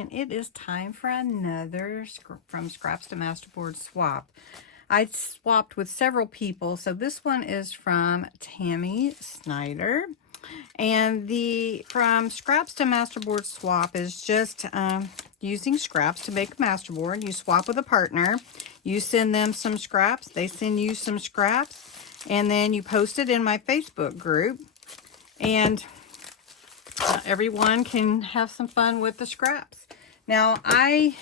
and it is time for another From Scraps to Masterboard swap. I swapped with several people, so this one is from Tammy Snyder. And the From Scraps to Masterboard swap is just using scraps to make a masterboard. You swap with a partner. You send them some scraps. They send you some scraps. And then you post it in my Facebook group. And everyone can have some fun with the scraps. Now, I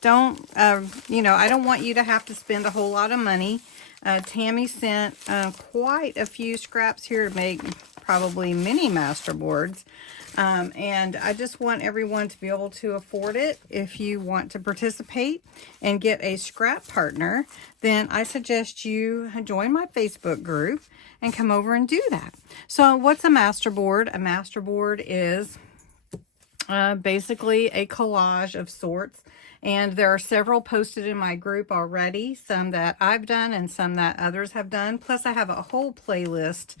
don't, I don't want you to have to spend a whole lot of money. Tammy sent quite a few scraps here to make probably mini masterboards. And I just want everyone to be able to afford it. If you want to participate and get a scrap partner, then I suggest you join my Facebook group and come over and do that. So what's a masterboard? A masterboard is basically a collage of sorts. And there are several posted in my group already, some that I've done and some that others have done. Plus, I have a whole playlist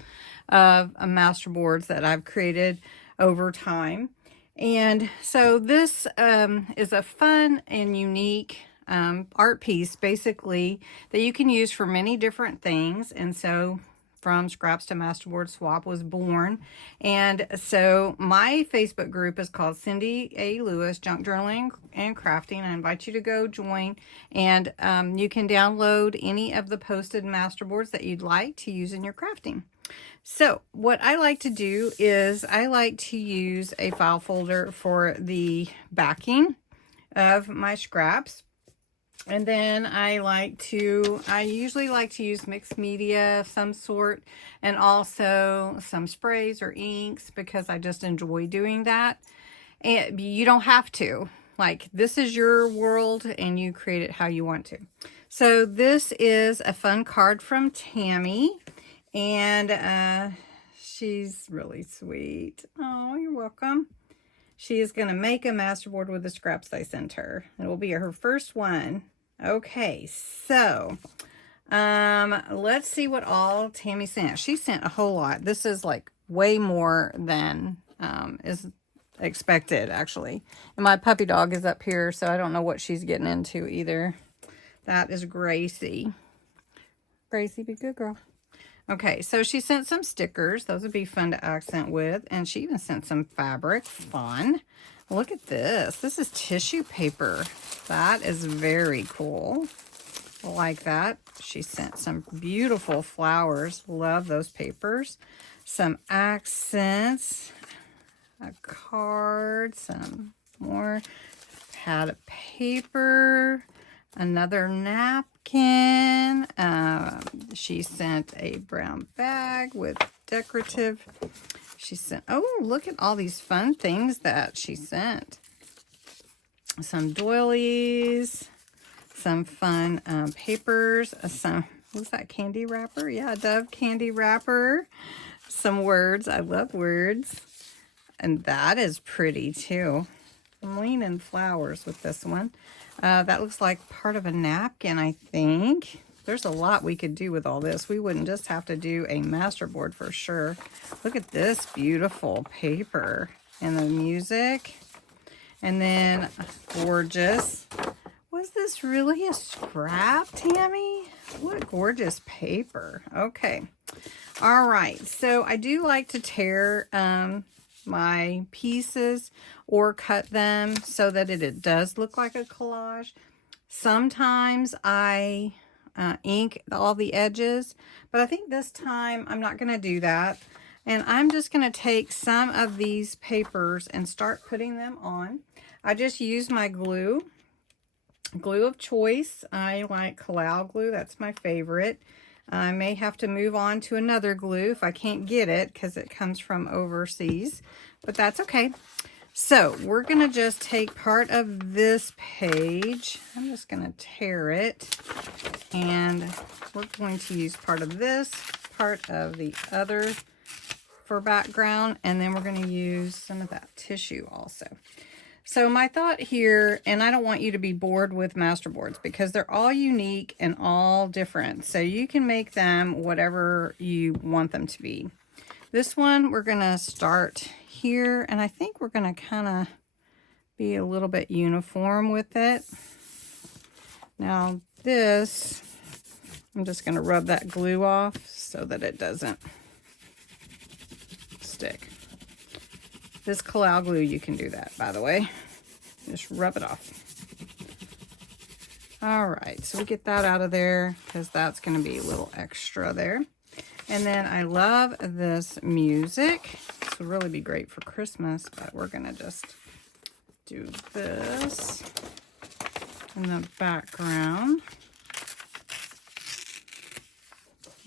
of masterboards that I've created over time. And so this is a fun and unique art piece, basically, that you can use for many different things. And so From Scraps to Masterboard Swap was born. And so my Facebook group is called Cindy A. Lewis Junk Journaling and Crafting. I invite you to go join, and you can download any of the posted masterboards that you'd like to use in your crafting. So what I like to do is I like to use a file folder for the backing of my scraps. And then I usually like to use mixed media of some sort, and also some sprays or inks, because I just enjoy doing that. And you don't have to. Like, this is your world and you create it how you want to. So this is a fun card from Tammy, and she's really sweet. Oh, you're welcome. She is going to make a masterboard with the scraps I sent her. It will be her first one. Okay, so let's see what all Tammy sent. She sent a whole lot. This is like way more than is expected, actually. And my puppy dog is up here, so I don't know what she's getting into either. That is Gracie. Gracie, be good girl. Okay, so she sent some stickers. Those would be fun to accent with. And she even sent some fabric. Fun. Look at this. This is tissue paper. That is very cool. I like that. She sent some beautiful flowers. Love those papers. Some accents. A card. Some more pad of paper. Another napkin. She sent a brown bag with decorative. She sent, oh, look at all these fun things that she sent. Some doilies, some fun papers, some, what's that, candy wrapper? Yeah, Dove candy wrapper. Some words. I love words. And that is pretty too. I'm leaning flowers with this one. That looks like part of a napkin, I think. There's a lot we could do with all this. We wouldn't just have to do a masterboard for sure. Look at this beautiful paper and the music. And then gorgeous. Was this really a scrap, Tammy? What gorgeous paper. Okay. All right. So I do like to tear my pieces or cut them so that it does look like a collage. Sometimes I ink all the edges, but I think this time I'm not going to do that. And I'm just going to take some of these papers and start putting them on. I just use my glue of choice. I like Kalau glue. That's my favorite. I may have to move on to another glue if I can't get it, because it comes from overseas, but that's okay. So we're going to just take part of this page. I'm just going to tear it, and we're going to use part of this, part of the other for background, and then we're going to use some of that tissue also. So my thought here, and I don't want you to be bored with masterboards because they're all unique and all different. So you can make them whatever you want them to be. This one, we're going to start here, and I think we're going to kind of be a little bit uniform with it. Now this, I'm just going to rub that glue off so that it doesn't stick. This Collal glue, you can do that, by the way. Just rub it off. All right, so we get that out of there because that's going to be a little extra there. And then I love this music. This would really be great for Christmas, but we're going to just do this in the background.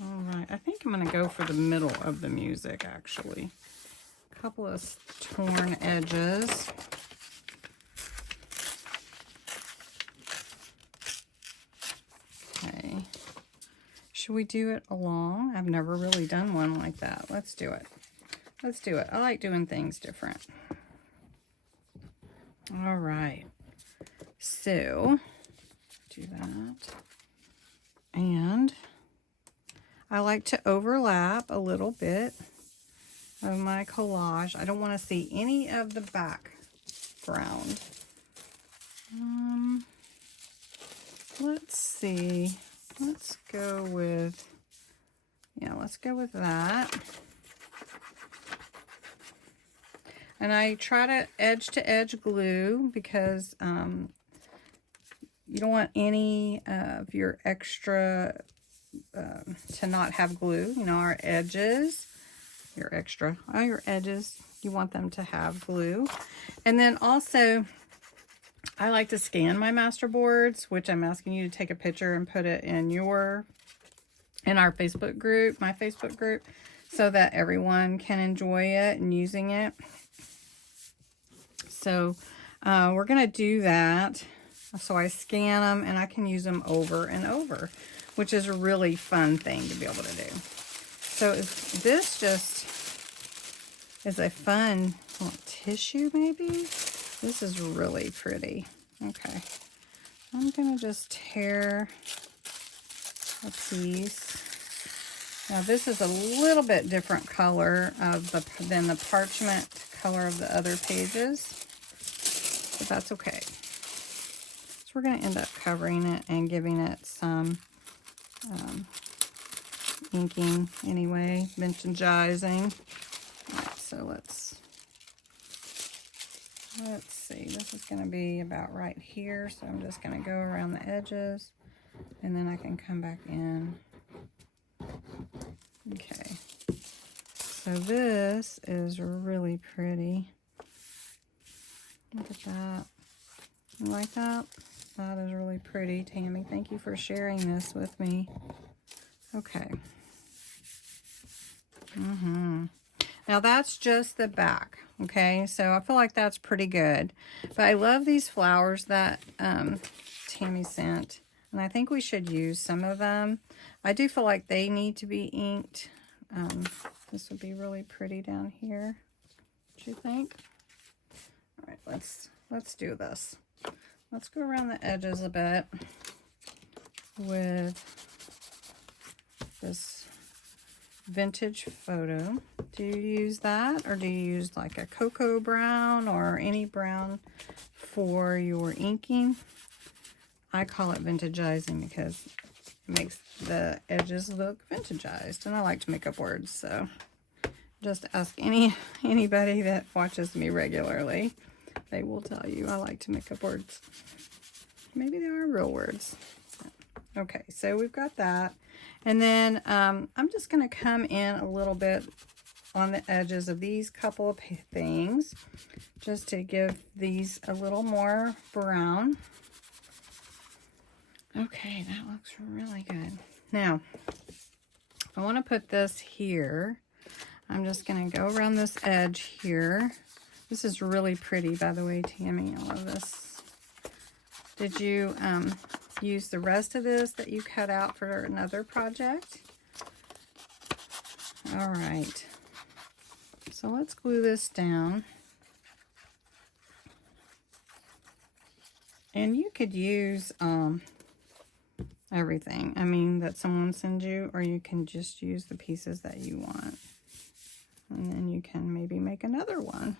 All right, I think I'm going to go for the middle of the music, actually. A couple of torn edges. Okay. Should we do it along? I've never really done one like that. Let's do it. Let's do it. I like doing things different. All right. So, do that. And I like to overlap a little bit of my collage. I don't want to see any of the background. Let's see. Let's go with, yeah, let's go with that. And I try to edge glue because you don't want any of your extra to not have glue. You know, our edges, your edges, you want them to have glue. And then also, I like to scan my Masterboards, which I'm asking you to take a picture and put it in our Facebook group, my Facebook group, so that everyone can enjoy it and using it. So we're going to do that. So I scan them and I can use them over and over, which is a really fun thing to be able to do. So this just is a fun tissue maybe. This is really pretty. Okay. I'm going to just tear a piece. Now this is a little bit different color than the parchment color of the other pages, but that's okay. So we're going to end up covering it and giving it some inking anyway, vintagizing. All right, so let's see, this is going to be about right here, so I'm just going to go around the edges, and then I can come back in. Okay, so this is really pretty. Look at that. You like that? That is really pretty, Tammy. Thank you for sharing this with me. Okay. Now that's just the back. Okay, so I feel like that's pretty good. But I love these flowers that Tammy sent. And I think we should use some of them. I do feel like they need to be inked. This would be really pretty down here. What do you think? All right, let's do this. Let's go around the edges a bit with this vintage photo. Do you use that, or do you use like a cocoa brown or any brown for your inking? I call it vintagizing because it makes the edges look vintagized, and I like to make up words, so just ask anybody that watches me regularly. They will tell you I like to make up words. Maybe they are real words. Okay, so we've got that. And then I'm just going to come in a little bit on the edges of these couple of things just to give these a little more brown. Okay, that looks really good. Now, I want to put this here. I'm just going to go around this edge here. This is really pretty, by the way, Tammy. I love this. Did you use the rest of this that you cut out for another project? All right. So let's glue this down. And you could use everything, I mean, that someone sends you, or you can just use the pieces that you want. And then you can maybe make another one.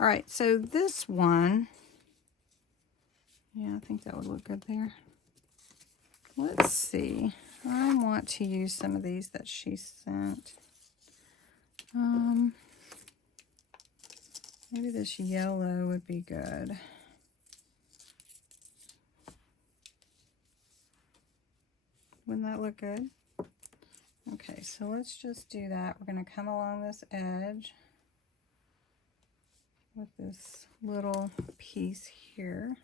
All right, so this one, yeah, I think that would look good there. Let's see. I want to use some of these that she sent. Maybe this yellow would be good. Wouldn't that look good? Okay, so let's just do that. We're going to come along this edge with this little piece here.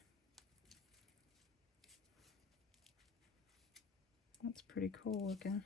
That's pretty cool looking.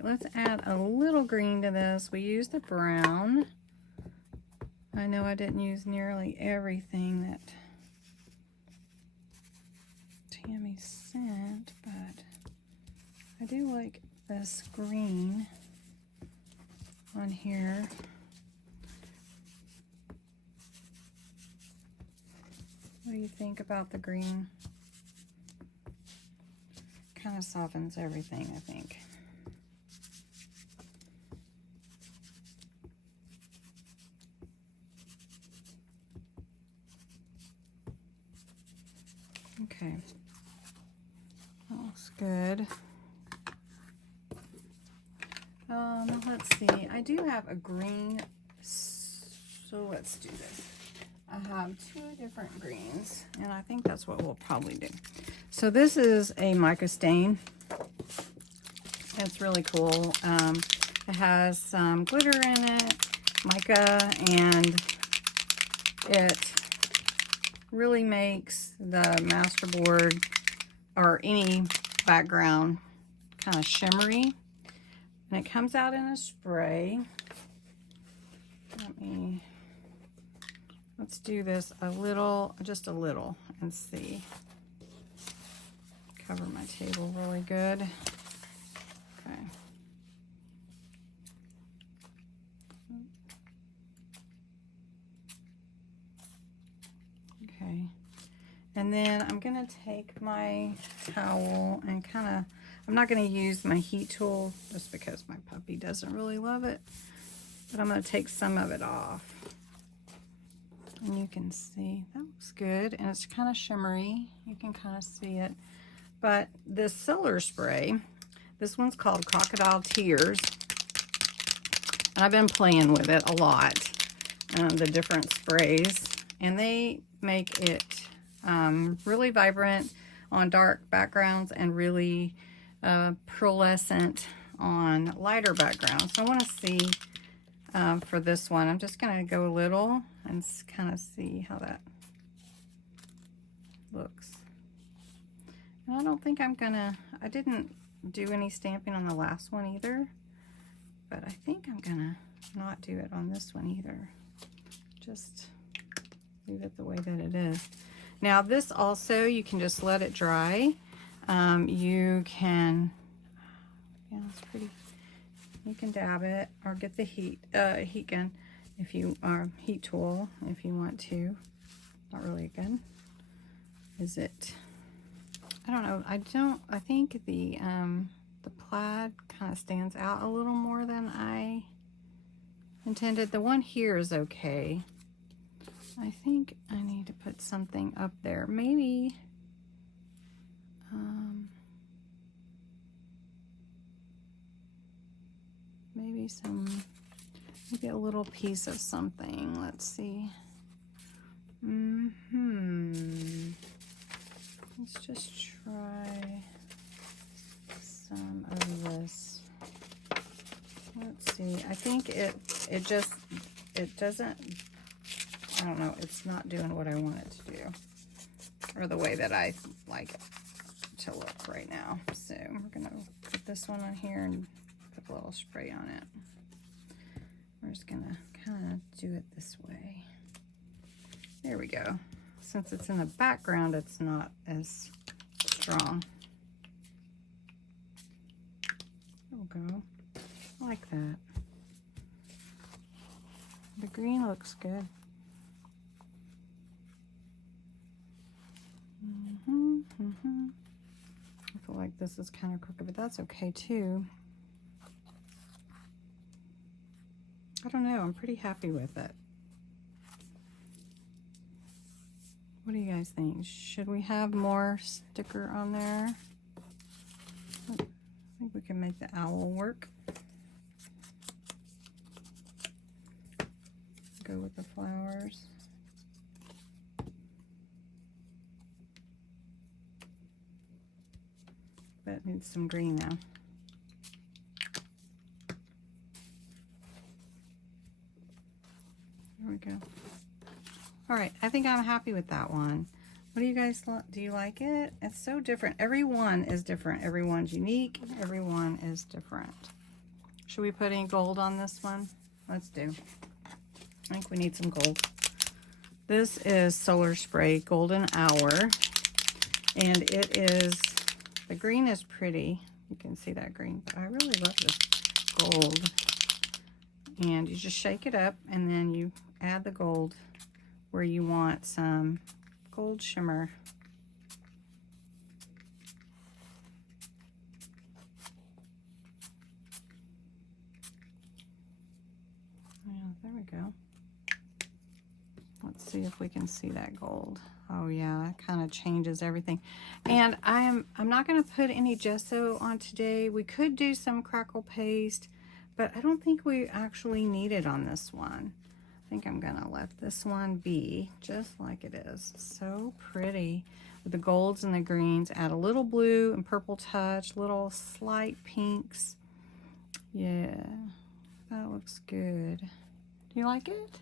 Let's add a little green to this. We used the brown. I know I didn't use nearly everything that Tammy sent, but I do like this green on here. What do you think about the green? Kind of softens everything, I think. Okay, that looks good. Let's see, I do have a green, so let's do this. I have two different greens, and I think that's what we'll probably do. So this is a mica stain. It's really cool. It has some glitter in it, mica, and it really makes the Masterboard or any background kind of shimmery. And it comes out in a spray. Let's do this a little, just a little, and see. Cover my table really good. Okay. Okay. And then I'm gonna take my towel and kind of, I'm not gonna use my heat tool just because my puppy doesn't really love it, but I'm gonna take some of it off. And you can see, that looks good, and it's kind of shimmery. You can kind of see it. But this Solar Spray, this one's called Crocodile Tears. And I've been playing with it a lot, the different sprays. And they make it really vibrant on dark backgrounds and really pearlescent on lighter backgrounds. So I want to see for this one, I'm just going to go a little and kind of see how that looks. And I don't think I'm gonna, I didn't do any stamping on the last one either, but I think I'm gonna not do it on this one either. Just leave it the way that it is. Now this also, you can just let it dry. You can, yeah, it's pretty. You can dab it or get the heat gun if you, or heat tool if you want to. Not really a gun, is it? I don't know. I think the plaid kind of stands out a little more than I intended. The one here is okay. I think I need to put something up there. Maybe maybe some Maybe a little piece of something. Let's see. Let's just try some of this. Let's see. I think it doesn't, I don't know, it's not doing what I want it to do, or the way that I like it to look right now. So we're gonna put this one on here and put a little spray on it. We're just gonna kind of do it this way. There we go. Since it's in the background, it's not as strong. There we go. I like that. The green looks good. I feel like this is kind of crooked, but that's okay too. I don't know, I'm pretty happy with it. What do you guys think? Should we have more sticker on there? I think we can make the owl work. Go with the flowers. That needs some green now. There we go. All right, I think I'm happy with that one. What do you guys do? You like it? It's so different. Everyone is different. Everyone's unique. Everyone is different. Should we put any gold on this one? Let's do. I think we need some gold. This is Solar Spray Golden Hour, and it is, the green is pretty. You can see that green, but I really love this gold. And you just shake it up, and then you add the gold where you want some gold shimmer. Yeah, there we go. Let's see if we can see that gold. Oh yeah, it kind of changes everything. And I'm not going to put any gesso on today. We could do some crackle paste, but I don't think we actually need it on this one. I think I'm gonna let this one be just like it is. So pretty with the golds and the greens. Add a little blue and purple touch, little slight pinks. Yeah, that looks good. Do you like it?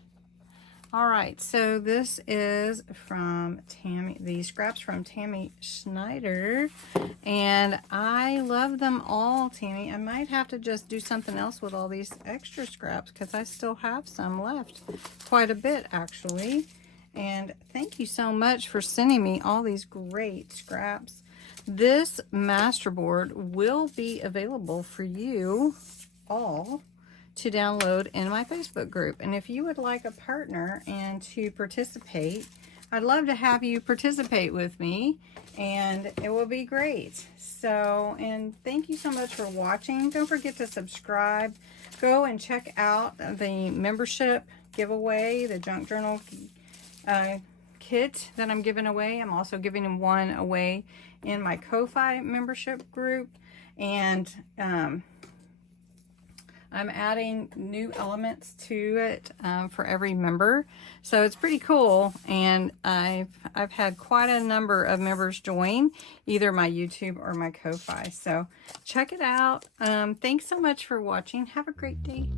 All right, so this is from Tammy, the scraps from Tammy Schneider, and I love them all, Tammy. I might have to just do something else with all these extra scraps because I still have some left, quite a bit actually. And thank you so much for sending me all these great scraps. This Masterboard will be available for you all to download in my Facebook group. And if you would like a partner and to participate, I'd love to have you participate with me, and it will be great. So, and thank you so much for watching. Don't forget to subscribe. Go and check out the membership giveaway, the junk journal kit that I'm giving away. I'm also giving one away in my Ko-Fi membership group, and I'm adding new elements to it for every member, so it's pretty cool. And I've had quite a number of members join either my YouTube or my Ko-Fi, so check it out. Thanks so much for watching. Have a great day.